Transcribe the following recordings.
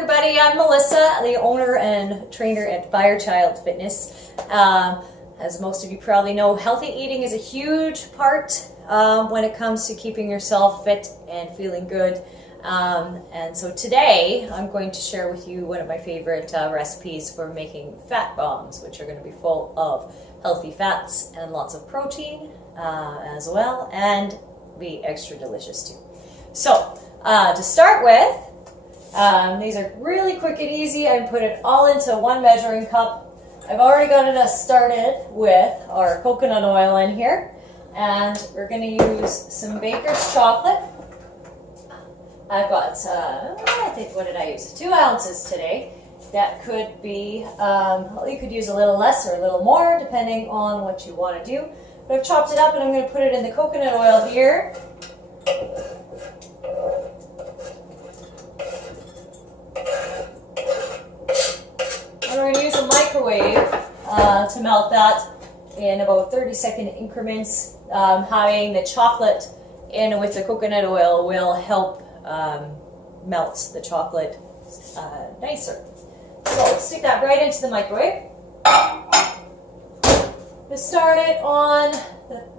everybody, I'm Melissa, the owner and trainer at Firechild Fitness. As most of you probably know, healthy eating is a huge part when it comes to keeping yourself fit and feeling good. And so today I'm going to share with you one of my favorite recipes for making fat bombs, which are going to be full of healthy fats and lots of protein as well, and be extra delicious too. So to start with, these are really quick and easy. I put it all into one measuring cup. I've already got it started with our coconut oil in here, and we're going to use some baker's chocolate. I've got, I think, what did I use? 2 ounces today. That could be, you could use a little less or a little more, depending on what you want to do. But I've chopped it up, and I'm going to put it in the coconut oil here. And we're going to use a microwave to melt that in about 30-second increments. Having the chocolate in with the coconut oil will help melt the chocolate nicer. So let's stick that right into the microwave. Let's start it on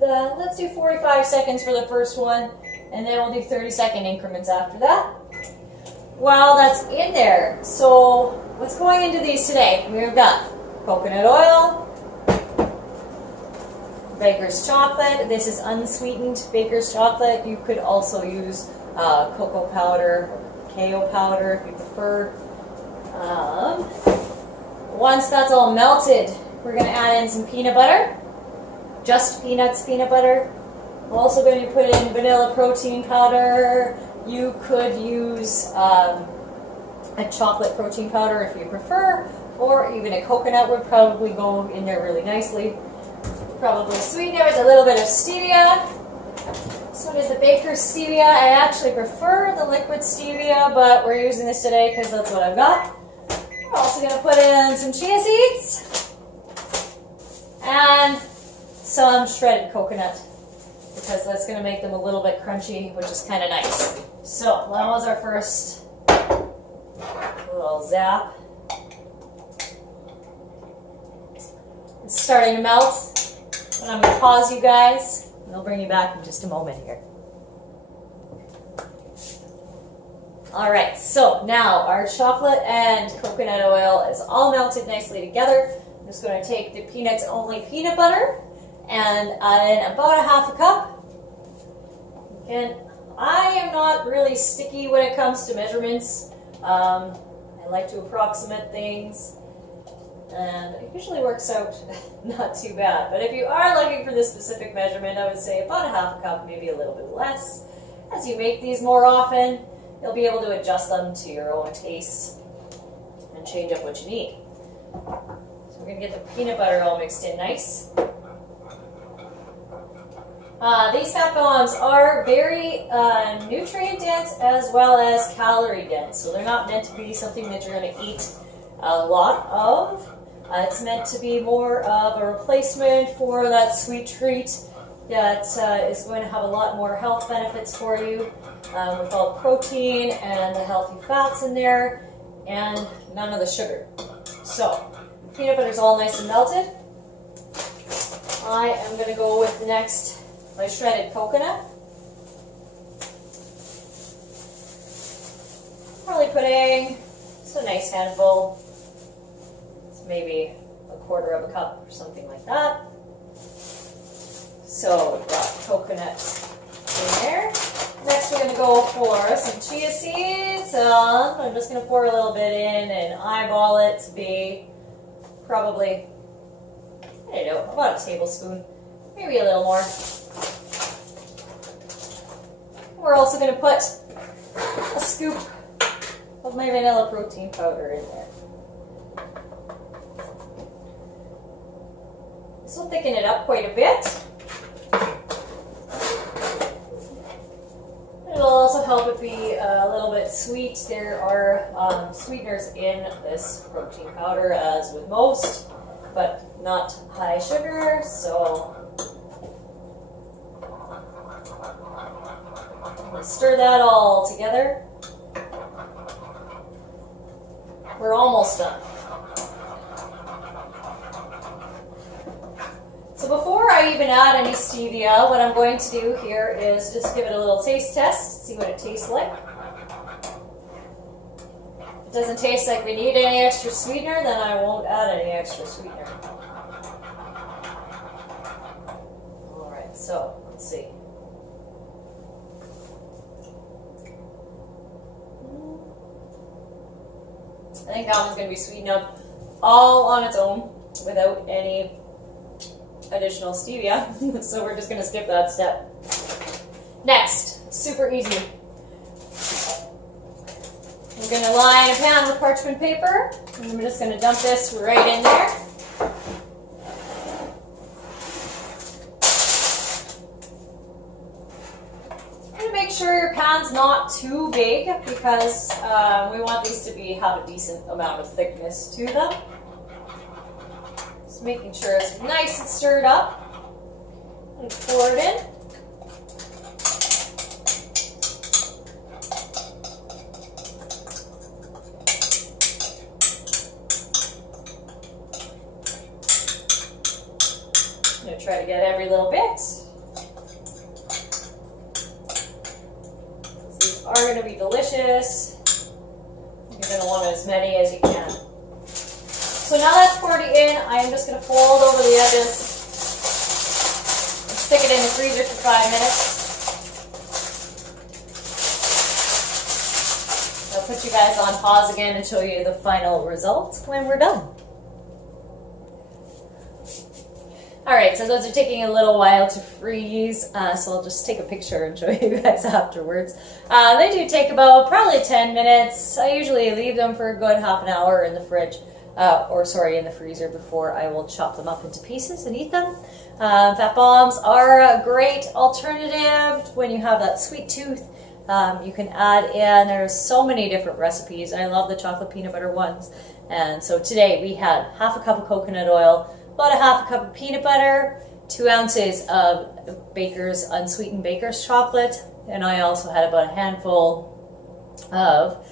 let's do 45 seconds for the first one, and then we'll do 30-second increments after that. While that's in there, so what's going into these today? We've got coconut oil, baker's chocolate. This is unsweetened baker's chocolate. You could also use cocoa powder or cacao powder if you prefer. Once that's all melted, we're going to add in some peanut butter. Just peanuts, peanut butter. We're also going to put in vanilla protein powder. You could use a chocolate protein powder if you prefer, or even a coconut would probably go in there really nicely. Probably sweeten it with a little bit of stevia. So does the baker's stevia. I actually prefer the liquid stevia, but we're using this today because that's what I've got. We're also going to put in some chia seeds and some shredded coconut, because that's going to make them a little bit crunchy, which is kind of nice. So that was our first little zap. It's starting to melt, and I'm going to pause you guys, and I'll bring you back in just a moment here. All right, so now our chocolate and coconut oil is all melted nicely together. I'm just going to take the peanuts only peanut butter and add in about 1/2 cup. And I am not really sticky when it comes to measurements. I like to approximate things, and it usually works out not too bad. But if you are looking for this specific measurement, I would say about 1/2 cup, maybe a little bit less. As you make these more often, you'll be able to adjust them to your own tastes and change up what you need. So we're going to get the peanut butter all mixed in nice. These fat bombs are very nutrient dense as well as calorie dense. So they're not meant to be something that you're going to eat a lot of. It's meant to be more of a replacement for that sweet treat that is going to have a lot more health benefits for you, with all the protein and the healthy fats in there, and none of the sugar. So peanut butter is all nice and melted. I am going to go with the next, my shredded coconut. Probably putting just a nice handful. It's maybe 1/4 cup or something like that. So we've got coconut in there. Next we're going to go for some chia seeds. I'm just going to pour a little bit in and eyeball it to be probably, I don't know, about a tablespoon, maybe a little more. We're also going to put a scoop of my vanilla protein powder in there. This will thicken it up quite a bit. It'll also help it be a little bit sweet. There are sweeteners in this protein powder, as with most, but not high sugar, so stir that all together. We're almost done. So before I even add any stevia, what I'm going to do here is just give it a little taste test, see what it tastes like. If it doesn't taste like we need any extra sweetener, then I won't add any extra sweetener. All right, so let's see. I think that one's going to be sweetened up all on its own without any additional stevia. So we're just going to skip that step. Next, super easy. I'm going to line a pan with parchment paper, and I'm just going to dump this right in there. Make sure your pan's not too big because we want these to have a decent amount of thickness to them. Just making sure it's nice and stirred up. And pour it in. I'm going to try to get every little bit. Are going to be delicious. You're going to want as many as you can. So now that's poured in, I am just going to fold over the edges and stick it in the freezer for 5 minutes. I'll put you guys on pause again and show you the final result when we're done. Alright, so those are taking a little while to freeze, so I'll just take a picture and show you guys afterwards. They do take about probably 10 minutes. I usually leave them for a good half an hour in the fridge, in the freezer before I will chop them up into pieces and eat them. Fat bombs are a great alternative when you have that sweet tooth. You can add in, there's so many different recipes. I love the chocolate peanut butter ones. And so today we had half a cup of coconut oil, about a half a cup of peanut butter, 2 ounces of Baker's Unsweetened Baker's chocolate, and I also had about a handful of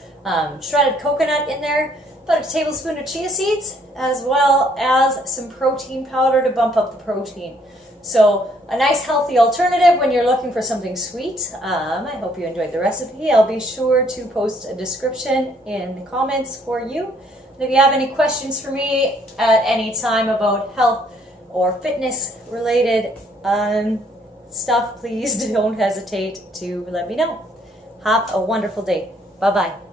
shredded coconut in there, about a tablespoon of chia seeds, as well as some protein powder to bump up the protein. So a nice healthy alternative when you're looking for something sweet. I hope you enjoyed the recipe. I'll be sure to post a description in the comments for you. And if you have any questions for me at any time about health or fitness related stuff, please don't hesitate to let me know. Have a wonderful day. Bye-bye.